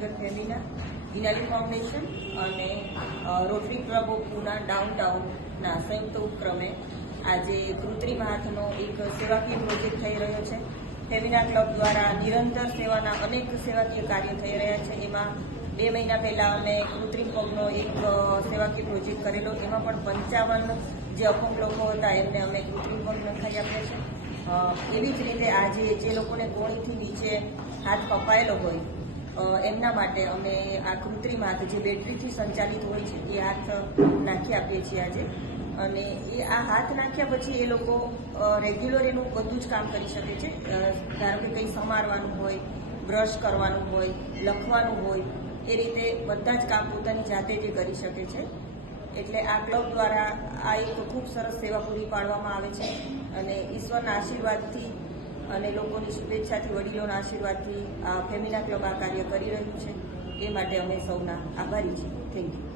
Femina ઇનાલી foundation અને rotary club of Poona ડાઉનટાઉનના સંયુક્ત ઉપક્રમે આજે કૃત્રિમ હાથનો એક સેવાકીય પ્રોજેક્ટ થઈ રહ્યો છે. ફેમિના ક્લબ દ્વારા નિરંતર સેવાના અનેક સેવાકીય કાર્યો થઈ રહ્યા છે. એમાં 2 મહિના પહેલાં અમે કૃત્રિમ પગનો એક સેવાકીય પ્રોજેક્ટ કરેલો. એમાં પણ 55 જે અપંગ લોકો હતા એમને અમે કૃત્રિમ પગ નખાઈ આપ્યા છે. એવી જ રીતે આજે જે લોકોને કોણીથી નીચે હાથ કપાયેલો હોય એમના માટે અમે આ કૃત્રિમ હાથ જે બેટરીથી સંચાલિત હોય છે એ હાથ નાખી આપીએ છીએ આજે. અને એ આ હાથ નાખ્યા પછી એ લોકો રેગ્યુલર એનું બધું જ કામ કરી શકે છે. ધારો કે કંઈ સમારવાનું હોય, બ્રશ કરવાનું હોય, લખવાનું હોય, એ રીતે બધા જ કામ પોતાની જાતે જે કરી શકે છે. એટલે આ ક્લબ દ્વારા આ એક ખૂબ સરસ સેવા પૂરી પાડવામાં આવે છે અને ઈશ્વરના આશીર્વાદથી અને લોકોની શુભેચ્છાથી, વડીલોના આશીર્વાદથી આ ફેમિના ક્લબ આ કાર્ય કરી રહ્યું છે. એ માટે અમે સૌના આભારી છીએ. Thank you.